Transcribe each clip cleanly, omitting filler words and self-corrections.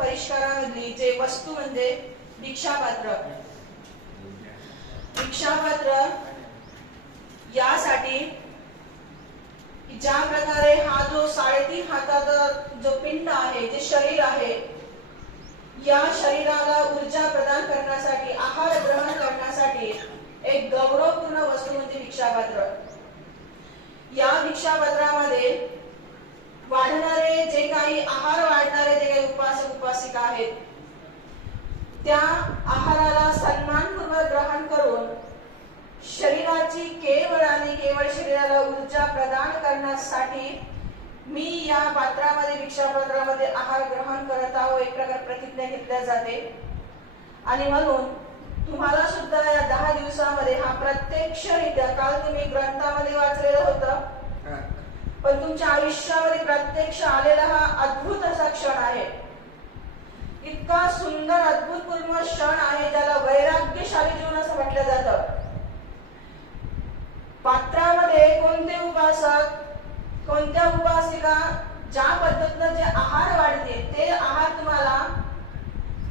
परिष्कारामधली जे वस्तू म्हणजे भिक्षापात्र. भिक्षापात्र यासाठी ज्या प्रकारे हा जो 3.5 हाताचा जो पिंड आहे, जे शरीर आहे, या शरीराला ऊर्जा प्रदान करण्यासाठी, आहार ग्रहण करण्यासाठी एक गौरवपूर्ण वस्तू म्हणजे भिक्षापात्र. या भिक्षापात्रामध्ये वाढणारे जे काही आहार वाढणारे जे काही उपासक उपासिका आहेत, त्या आहाराला सन्मानपूर्वक ग्रहण करून शरीराची केवळ आणि केवळ शरीराला ऊर्जा प्रदान करण्यासाठी मी या पात्रामध्ये, भिक्षापात्रामध्ये आहार ग्रहण करत आहो, एक प्रकार प्रतिज्ञा घेतल्या जाते. आणि म्हणून तुम्हाला सुद्धा या 10 दिवसामध्ये हा प्रत्यक्षरित्या, काल तुम्ही ग्रंथामध्ये वाचलेलं होतं, पण तुमच्या आयुष्यामध्ये प्रत्यक्ष आलेला हा अद्भुत असा क्षण आहे. इतका सुंदर अद्भुतपूर्ण क्षण आहे ज्याला वैराग्यशाली जीवन असं म्हटलं जातं. पात्रामध्ये कोणते उपासक, कोणत्या उपासिका ज्या पद्धतीनं जे आहार वाढते, ते आहार तुम्हाला,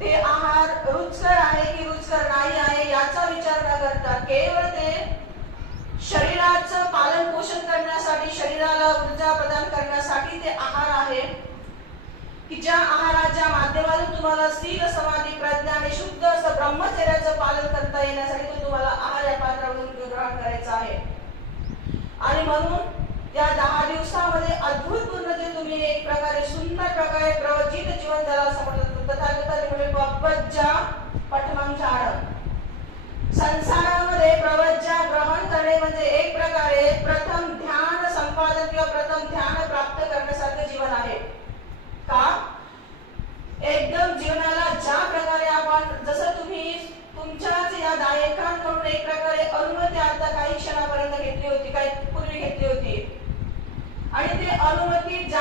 ते आहार रुचकर आहे की रुचकर नाही आहे याचा विचार न करता केवळ ते शरीराचं पालन पोषण करण्यासाठी, शरीराला ऊर्जा प्रदान करण्यासाठी ते आहार आहे, की ज्या आहाराच्या माध्यमातून तुम्हाला शील, समाधी, प्रज्ञा आणि शुद्ध असं ब्रह्मचर्याचं पालन करता येण्यासाठी तो तुम्हाला आहार या पात्रावरून ग्रहण करायचा आहे. आणि म्हणून या 10 दिवसामध्ये अद्भुतपूर्ण जे तुम्ही एक प्रकारे सुंदर प्रकारे प्रवचित जीवन त्याला समजलं. तथागताने म्हणजे प्रवज्जा पठमं झाडं. संसारामध्ये प्रवज्जा ग्रहण करणे म्हणजे एक प्रकारे प्रथम ध्यान संपादन किंवा प्रथम ध्यान प्राप्त करण्यासारखं जीवन आहे. का? एकदम जीवनाला ज्या प्रकारे आपण, जसं तुम्ही तुमच्याच या दायकांकडून एक प्रकारे अनुमती आता काही क्षणापर्यंत घेतली होती, काही पूर्वी घेतली होती, आणि ते अनुमती ज्या